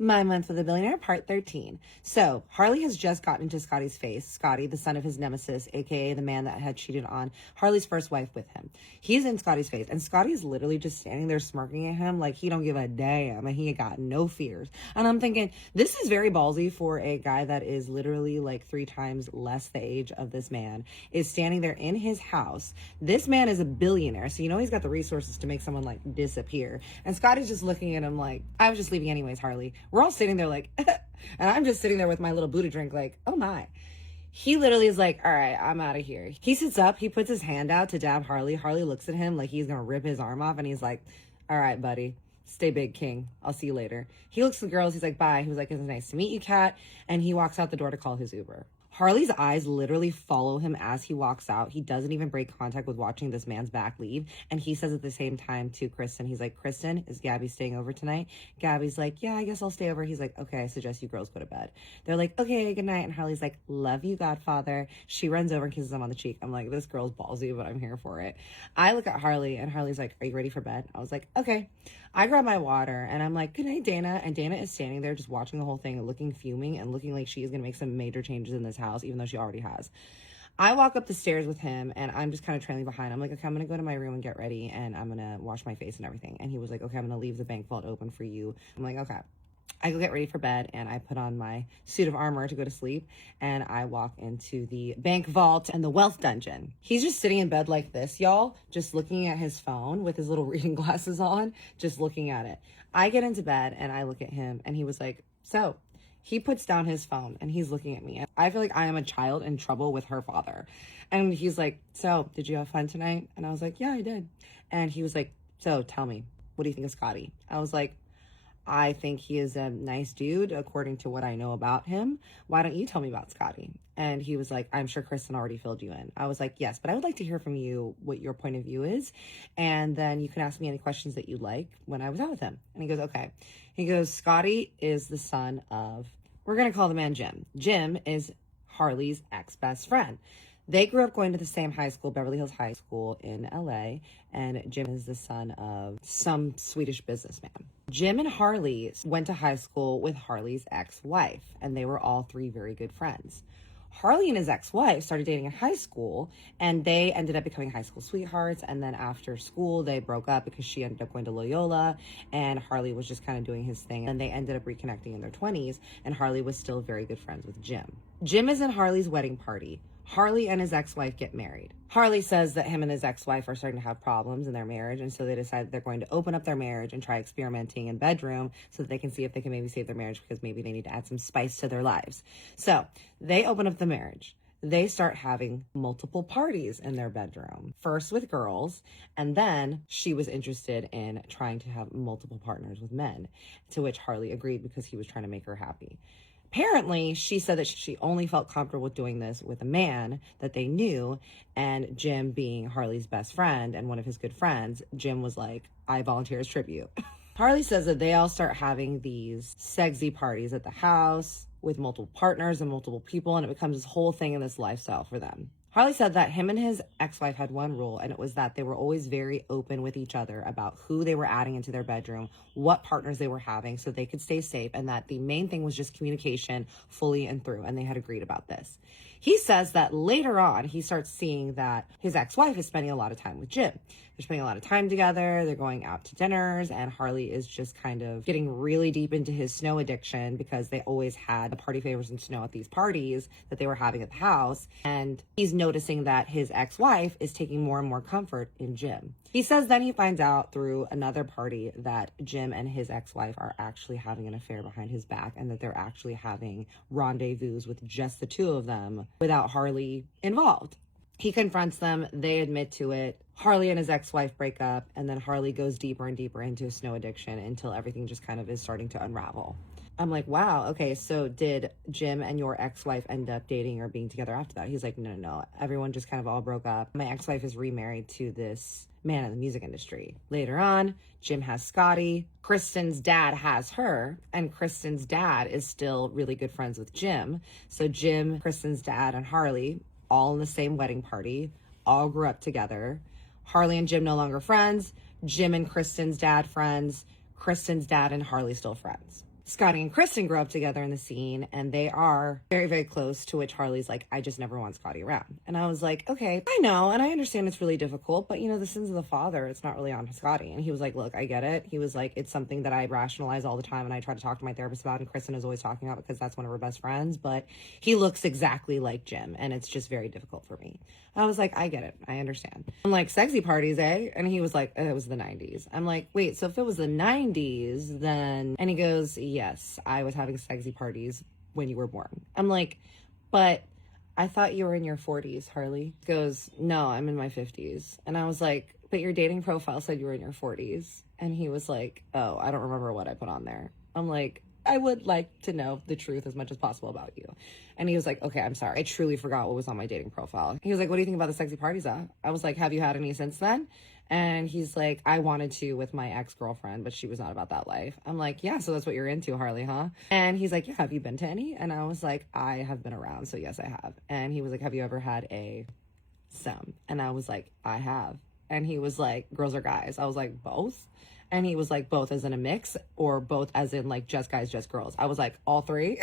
My Month with a Billionaire, part 13. So, Harley has just gotten into Scotty's face. Scotty, the son of his nemesis, aka the man that had cheated on Harley's first wife with him. He's in Scotty's face, and Scotty's literally just standing there smirking at him like he don't give a damn, and he got no fears. And I'm thinking, this is very ballsy for a guy that is literally like 3 times less the age of this man, is standing there in his house. This man is a billionaire, so you know he's got the resources to make someone like disappear. And Scotty's just looking at him like, I was just leaving anyways, Harley. We're all sitting there like, and I'm just sitting there with my little booty drink like, oh my. He literally is like, all right, I'm out of here. He sits up, he puts his hand out to dab Harley. Harley looks at him like he's going to rip his arm off, and he's like, all right, buddy. Stay big, king. I'll see you later. He looks at the girls. He's like, bye. He was like, it was nice to meet you, Kat. And he walks out the door to call his Uber. Harley's eyes literally follow him as he walks out. He doesn't even break contact with watching this man's back leave. And he says at the same time to Kristen, he's like, Kristen, is Gabby staying over tonight? Gabby's like, yeah, I guess I'll stay over. He's like, okay, I suggest you girls go to bed. They're like, okay, good night. And Harley's like, love you, Godfather. She runs over and kisses him on the cheek. I'm like, this girl's ballsy, but I'm here for it. I look at Harley, and Harley's like, are you ready for bed? I was like, okay. I grab my water, and I'm like, good night, Dana. And Dana is standing there just watching the whole thing, looking fuming and looking like she is going to make some major changes in this house, even though she already has. I walk up the stairs with him, and I'm just kind of trailing behind. I'm like, okay, I'm going to go to my room and get ready, and I'm going to wash my face and everything. And he was like, okay, I'm going to leave the bank vault open for you. I'm like, okay. I go get ready for bed, and I put on my suit of armor to go to sleep, and I walk into the bank vault and the wealth dungeon. He's just sitting in bed like this, y'all, just looking at his phone with his little reading glasses on, just looking at it. I get into bed, and I look at him, and he was like, so... He puts down his phone, and he's looking at me. I feel like I am a child in trouble with her father. And he's like, so, did you have fun tonight? And I was like, yeah, I did. And he was like, so, tell me, what do you think of Scotty? I was like, I think he is a nice dude, according to what I know about him. Why don't you tell me about Scotty? And he was like, I'm sure Kristen already filled you in. I was like, yes, but I would like to hear from you what your point of view is. And then you can ask me any questions that you like when I was out with him. And he goes, okay. He goes, Scotty is the son of, we're going to call the man Jim. Jim is Harley's ex-best friend. They grew up going to the same high school, Beverly Hills High School in LA, and Jim is the son of some Swedish businessman. Jim and Harley went to high school with Harley's ex-wife, and they were all 3 very good friends. Harley and his ex-wife started dating in high school, and they ended up becoming high school sweethearts. And then after school, they broke up because she ended up going to Loyola, and Harley was just kind of doing his thing. And they ended up reconnecting in their 20s, and Harley was still very good friends with Jim. Jim is in Harley's wedding party. Harley and his ex-wife get married. Harley says that him and his ex-wife are starting to have problems in their marriage, and so they decide they're going to open up their marriage and try experimenting in bedroom so that they can see if they can maybe save their marriage, because maybe they need to add some spice to their lives. So they open up the marriage. They start having multiple parties in their bedroom, first with girls, and then she was interested in trying to have multiple partners with men, to which Harley agreed because he was trying to make her happy. Apparently, she said that she only felt comfortable with doing this with a man that they knew, and Jim, being Harley's best friend and one of his good friends, Jim was like, I volunteer as tribute. Harley says that they all start having these seggsy parties at the house with multiple partners and multiple people, and it becomes this whole thing in this lifestyle for them. Harley said that him and his ex-wife had one rule, and it was that they were always very open with each other about who they were adding into their bedroom, what partners they were having, so they could stay safe, and that the main thing was just communication fully and through, and they had agreed about this. He says that later on, he starts seeing that his ex-wife is spending a lot of time with Jim. They're spending a lot of time together, they're going out to dinners, and Harley is just kind of getting really deep into his snow addiction because they always had the party favors and snow at these parties that they were having at the house, and he's noticing that his ex-wife is taking more and more comfort in Jim. He says then he finds out through another party that Jim and his ex-wife are actually having an affair behind his back, and that they're actually having rendezvous with just the 2 of them without Harley involved. He confronts them, they admit to it. Harley and his ex-wife break up, and then Harley goes deeper and deeper into his snow addiction until everything just kind of is starting to unravel. I'm like, wow, okay, so did Jim and your ex-wife end up dating or being together after that? He's like, no. Everyone just kind of all broke up. My ex-wife is remarried to this man in the music industry. Later on, Jim has Scotty. Kristen's dad has her, and Kristen's dad is still really good friends with Jim. So Jim, Kristen's dad, and Harley, all in the same wedding party, all grew up together. Harley and Jim no longer friends. Jim and Kristen's dad friends. Kristen's dad and Harley still friends. Scotty and Kristen grow up together in the scene, and they are very, very close, to which Harley's like, I just never want Scotty around. And I was like, okay, I know, and I understand it's really difficult, but the sins of the father, it's not really on Scotty. And he was like, look, I get it. He was like, it's something that I rationalize all the time, and I try to talk to my therapist about, and Kristen is always talking about because that's one of her best friends, but he looks exactly like Jim, and it's just very difficult for me. I was like, I get it. I understand. I'm like, sexy parties, eh? And he was like, it was the 90s. I'm like, wait, so if it was the 90s, then... And he goes, yes, I was having sexy parties when you were born. I'm like, but I thought you were in your 40s, Harley. He goes, no, I'm in my 50s. And I was like, but your dating profile said you were in your 40s. And he was like, oh, I don't remember what I put on there. I'm like, I would like to know the truth as much as possible about you. And he was like, okay, I'm sorry. I truly forgot what was on my dating profile. He was like, what do you think about the sexy parties, huh? I was like, have you had any since then? And he's like, I wanted to with my ex-girlfriend, but she was not about that life. I'm like, yeah, so that's what you're into, Harley, huh? And he's like, yeah, have you been to any? And I was like, I have been around, so yes, I have. And he was like, have you ever had a some? And I was like, I have. And he was like, girls or guys? I was like, both. And he was like, both as in a mix, or both as in like just guys, just girls. I was like, all three.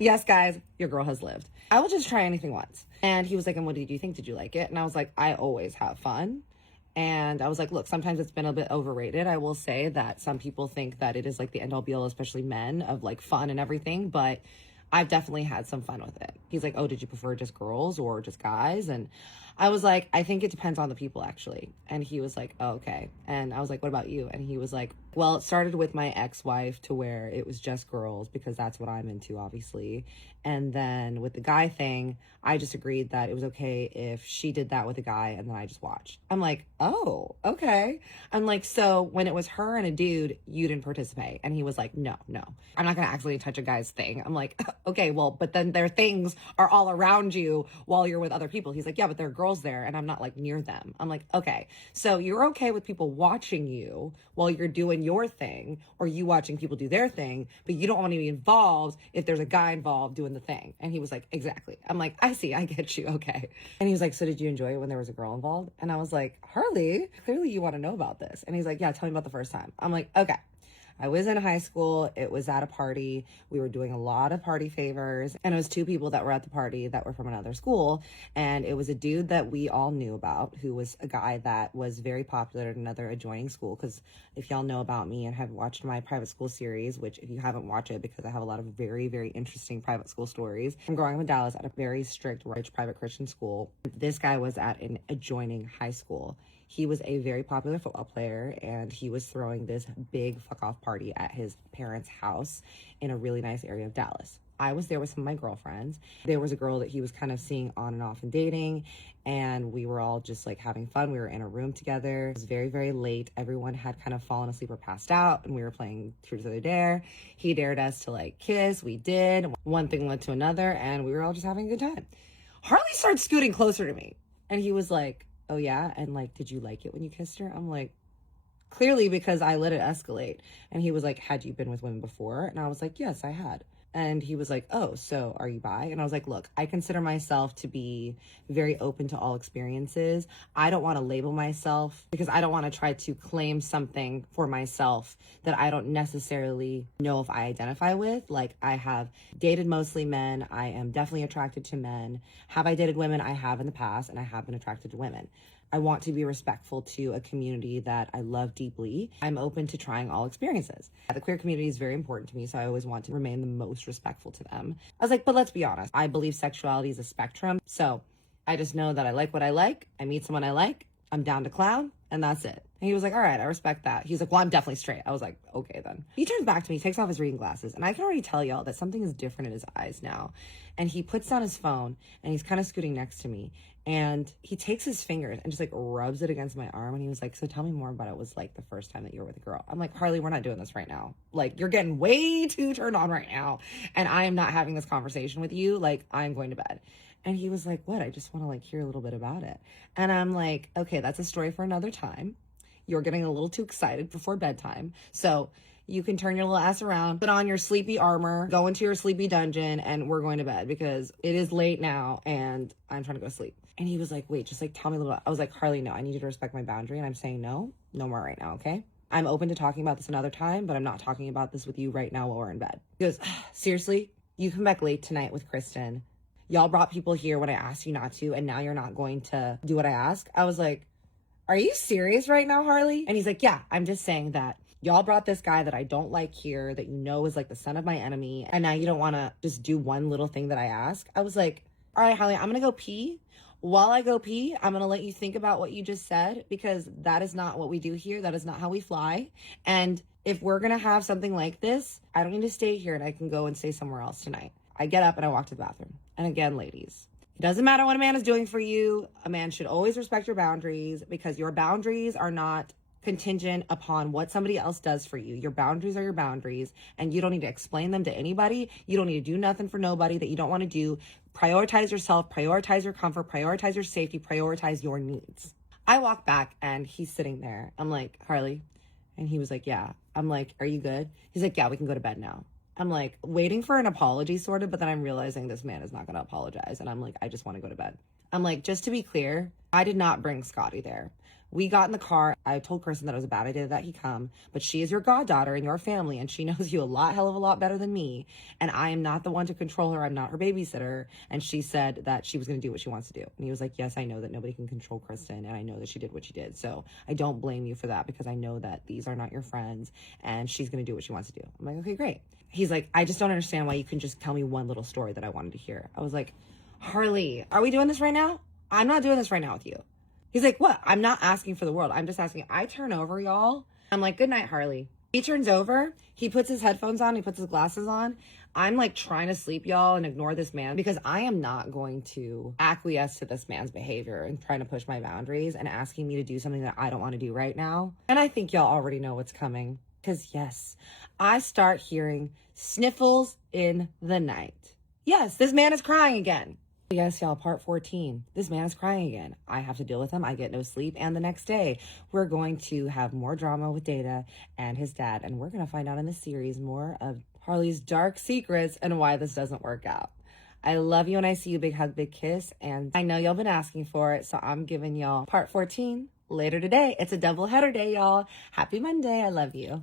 Yes, guys, your girl has lived. I will just try anything once. And he was like, and what did you think? Did you like it? And I was like, I always have fun. And I was like, look, sometimes it's been a bit overrated. I will say that some people think that it is like the end all be all, especially men, of like fun and everything. But I've definitely had some fun with it. He's like, oh, did you prefer just girls or just guys? And I was like, I think it depends on the people, actually. And he was like, oh, okay. And I was like, what about you? And he was like, well, it started with my ex-wife to where it was just girls because that's what I'm into, obviously. And then with the guy thing, I just agreed that it was okay if she did that with a guy and then I just watched. I'm like, oh, okay. I'm like, so when it was her and a dude, you didn't participate. And he was like, no, I'm not going to accidentally touch a guy's thing. I'm like, okay, well, but then their things are all around you while you're with other people. He's like, yeah, but there are girls there and I'm not like near them. I'm like, okay, so you're okay with people watching you while you're doing your thing, or you watching people do their thing, but you don't want to be involved if there's a guy involved doing the thing. And he was like, exactly. I'm like, I see, I get you, okay. And he was like, so did you enjoy it when there was a girl involved? And I was like, Harley, clearly you want to know about this. And he's like, yeah, tell me about the first time. I'm like, okay. I was in high school. It was at a party. We were doing a lot of party favors. And it was two people that were at the party that were from another school. And it was a dude that we all knew about, who was a guy that was very popular at another adjoining school. Because if y'all know about me and have watched my private school series, which if you haven't watched it, because I have a lot of very, very interesting private school stories. I'm growing up in Dallas at a very strict, rich private Christian school. This guy was at an adjoining high school. He was a very popular football player, and he was throwing this big fuck-off party at his parents' house in a really nice area of Dallas. I was there with some of my girlfriends. There was a girl that he was kind of seeing on and off and dating, and we were all just like having fun. We were in a room together. It was very, very late. Everyone had kind of fallen asleep or passed out, and we were playing Truth or Dare. He dared us to like kiss. We did. One thing led to another, and we were all just having a good time. Harley started scooting closer to me, and he was like, oh yeah, and like, did you like it when you kissed her? I'm like, clearly, because I let it escalate. And he was like, had you been with women before? And I was like, yes, I had. And he was like, oh, so are you bi? And I was like, look, I consider myself to be very open to all experiences. I don't want to label myself because I don't want to try to claim something for myself that I don't necessarily know if I identify with. Like, I have dated mostly men. I am definitely attracted to men. Have I dated women? I have in the past, and I have been attracted to women. I want to be respectful to a community that I love deeply. I'm open to trying all experiences. The queer community is very important to me, so I always want to remain the most respectful to them. I was like, but let's be honest. I believe sexuality is a spectrum, so I just know that I like what I like. I meet someone I like. I'm down to clown, and that's it. And he was like, all right, I respect that. He's like, well, I'm definitely straight. I was like, okay, then. He turns back to me, takes off his reading glasses, and I can already tell y'all that something is different in his eyes now. And he puts down his phone, and he's kind of scooting next to me. And he takes his fingers and just like rubs it against my arm. And he was like, so tell me more about it. Was like the first time that you were with a girl. I'm like, Harley, we're not doing this right now. Like, you're getting way too turned on right now. And I am not having this conversation with you. Like, I'm going to bed. And he was like, what? I just want to like hear a little bit about it. And I'm like, okay, that's a story for another time. You're getting a little too excited before bedtime. So you can turn your little ass around, put on your sleepy armor, go into your sleepy dungeon, and we're going to bed because it is late now and I'm trying to go to sleep. And he was like, wait, just like tell me a little bit. I was like, Harley, no, I need you to respect my boundary. And I'm saying no more right now, okay? I'm open to talking about this another time, but I'm not talking about this with you right now while we're in bed. He goes, seriously? You come back late tonight with Kristen. Y'all brought people here when I asked you not to, and now you're not going to do what I ask? I was like, are you serious right now, Harley? And he's like, yeah, I'm just saying that y'all brought this guy that I don't like here, that you know is like the son of my enemy, and now you don't want to just do one little thing that I ask. I was like, all right, Harley, I'm going to go pee. While I go pee, I'm going to let you think about what you just said, because that is not what we do here. That is not how we fly. And if we're going to have something like this, I don't need to stay here and I can go and stay somewhere else tonight. I get up and I walk to the bathroom. And again, ladies, it doesn't matter what a man is doing for you. A man should always respect your boundaries, because your boundaries are not contingent upon what somebody else does for you. Your boundaries are your boundaries, and you don't need to explain them to anybody. You don't need to do nothing for nobody that you don't want to do. Prioritize yourself, prioritize your comfort, prioritize your safety, prioritize your needs. I walk back and he's sitting there. I'm like, Harley? And he was like, yeah. I'm like, are you good? He's like, yeah, we can go to bed now. I'm like waiting for an apology sort of, but then I'm realizing this man is not going to apologize. And I'm like, I just want to go to bed. I'm like, just to be clear, I did not bring Scotty there. We got in the car. I told Kristen that it was a bad idea that he come, but she is your goddaughter in your family, and she knows you a hell of a lot better than me. And I am not the one to control her. I'm not her babysitter. And she said that she was going to do what she wants to do. And he was like, yes, I know that nobody can control Kristen, and I know that she did what she did. So I don't blame you for that, because I know that these are not your friends, and she's going to do what she wants to do. I'm like, okay, great. He's like, I just don't understand why you can just tell me one little story that I wanted to hear. I was like, Harley, are we doing this right now? I'm not doing this right now with you. He's like, what? I'm not asking for the world. I'm just asking. I turn over, y'all. I'm like, good night, Harley. He turns over. He puts his headphones on. He puts his glasses on. I'm like trying to sleep, y'all, and ignore this man, because I am not going to acquiesce to this man's behavior and trying to push my boundaries and asking me to do something that I don't want to do right now. And I think y'all already know what's coming, because yes, I start hearing sniffles in the night. Yes, this man is crying again. Yes, y'all, part 14. This man is crying again. I have to deal with him. I get no sleep. And the next day, we're going to have more drama with Data and his dad. And we're going to find out in this series more of Harley's dark secrets and why this doesn't work out. I love you, and I see you. Big hug, big kiss. And I know y'all been asking for it, so I'm giving y'all part 14 later today. It's a double header day, y'all. Happy Monday. I love you.